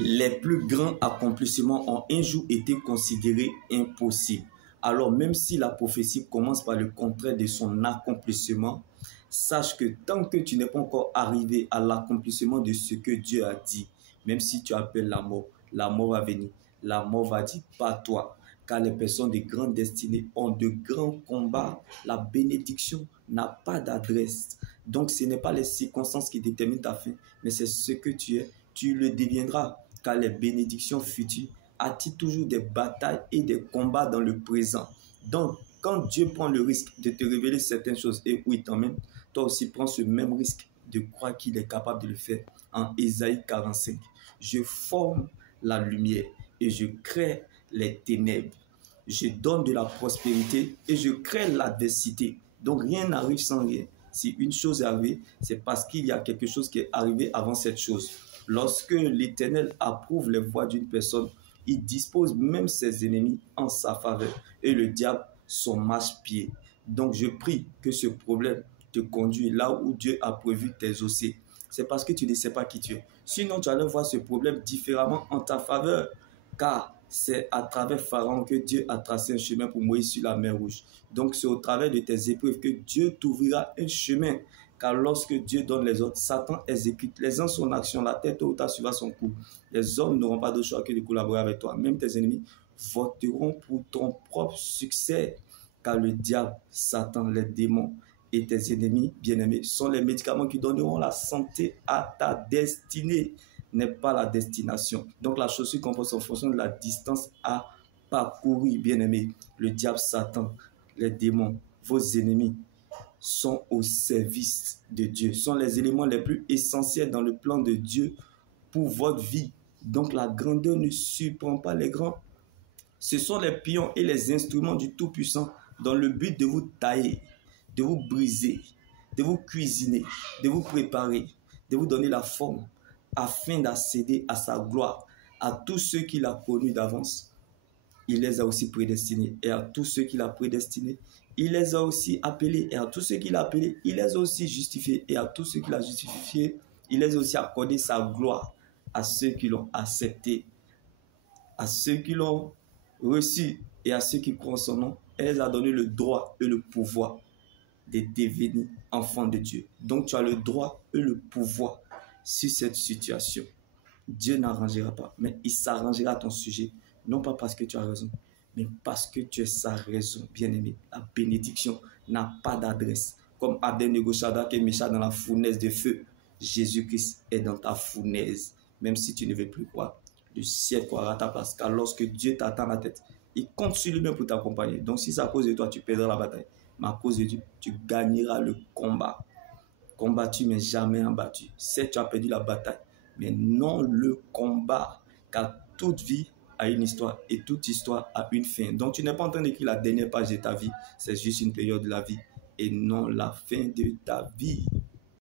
Les plus grands accomplissements ont un jour été considérés impossibles. Alors même si la prophétie commence par le contraire de son accomplissement, sache que tant que tu n'es pas encore arrivé à l'accomplissement de ce que Dieu a dit, même si tu appelles la mort va venir. La mort va dire pas toi, car les personnes de grande destinée ont de grands combats. La bénédiction n'a pas d'adresse. Donc ce n'est pas les circonstances qui déterminent ta fin, mais c'est ce que tu es. Tu le deviendras, car les bénédictions futures attirent toujours des batailles et des combats dans le présent. Donc, quand Dieu prend le risque de te révéler certaines choses et où il t'emmène, toi aussi prends ce même risque de croire qu'il est capable de le faire. En Ésaïe 45, je forme la lumière et je crée les ténèbres. Je donne de la prospérité et je crée l'adversité. Donc, rien n'arrive sans rien. Si une chose est arrivée, c'est parce qu'il y a quelque chose qui est arrivé avant cette chose. Lorsque l'Éternel approuve les voies d'une personne, il dispose même ses ennemis en sa faveur et le diable son marche-pied. Donc je prie que ce problème te conduise là où Dieu a prévu t'exaucer. C'est parce que tu ne sais pas qui tu es. Sinon, tu allais voir ce problème différemment en ta faveur, car c'est à travers Pharaon que Dieu a tracé un chemin pour Moïse sur la mer Rouge. Donc c'est au travers de tes épreuves que Dieu t'ouvrira un chemin. Car lorsque Dieu donne les ordres, Satan exécute. Les uns sont en action, la tête tôt ou tard suivra son coup. Les hommes n'auront pas de choix que de collaborer avec toi. Même tes ennemis voteront pour ton propre succès. Car le diable, Satan, les démons et tes ennemis bien-aimés sont les médicaments qui donneront la santé à ta destinée, n'est pas la destination. Donc la chose se compose en fonction de la distance à parcourir, bien-aimés. Le diable, Satan, les démons, vos ennemis sont au service de Dieu, sont les éléments les plus essentiels dans le plan de Dieu pour votre vie. Donc la grandeur ne surprend pas les grands. Ce sont les pions et les instruments du Tout-Puissant dans le but de vous tailler, de vous briser, de vous cuisiner, de vous préparer, de vous donner la forme afin d'accéder à sa gloire. À tous ceux qu'il a connus d'avance, il les a aussi prédestinés. Et à tous ceux qu'il a prédestinés, il les a aussi appelés. Et à tous ceux qu'il a appelés, il les a aussi justifiés. Et à tous ceux qu'il a justifiés, il les a aussi accordé sa gloire. À ceux qui l'ont accepté, à ceux qui l'ont reçu et à ceux qui croient en son nom, elle les a donné le droit et le pouvoir de devenir enfants de Dieu. Donc tu as le droit et le pouvoir sur cette situation. Dieu n'arrangera pas, mais il s'arrangera à ton sujet. Non pas parce que tu as raison, mais parce que tu es sa raison, bien-aimé. La bénédiction n'a pas d'adresse. Comme Abednego Shadrach et Meshach dans la fournaise de feu, Jésus-Christ est dans ta fournaise. Même si tu ne veux plus croire, le ciel croira à ta place. Car lorsque Dieu t'attend la tête, il compte sur lui-même pour t'accompagner. Donc si c'est à cause de toi, tu perdras la bataille. Mais à cause de Dieu, tu gagneras le combat. Combattu, mais jamais abattu. Certes, tu as perdu la bataille, mais non le combat. Car toute vie a une histoire et toute histoire a une fin. Donc tu n'es pas en train d'écrire la dernière page de ta vie. C'est juste une période de la vie et non la fin de ta vie.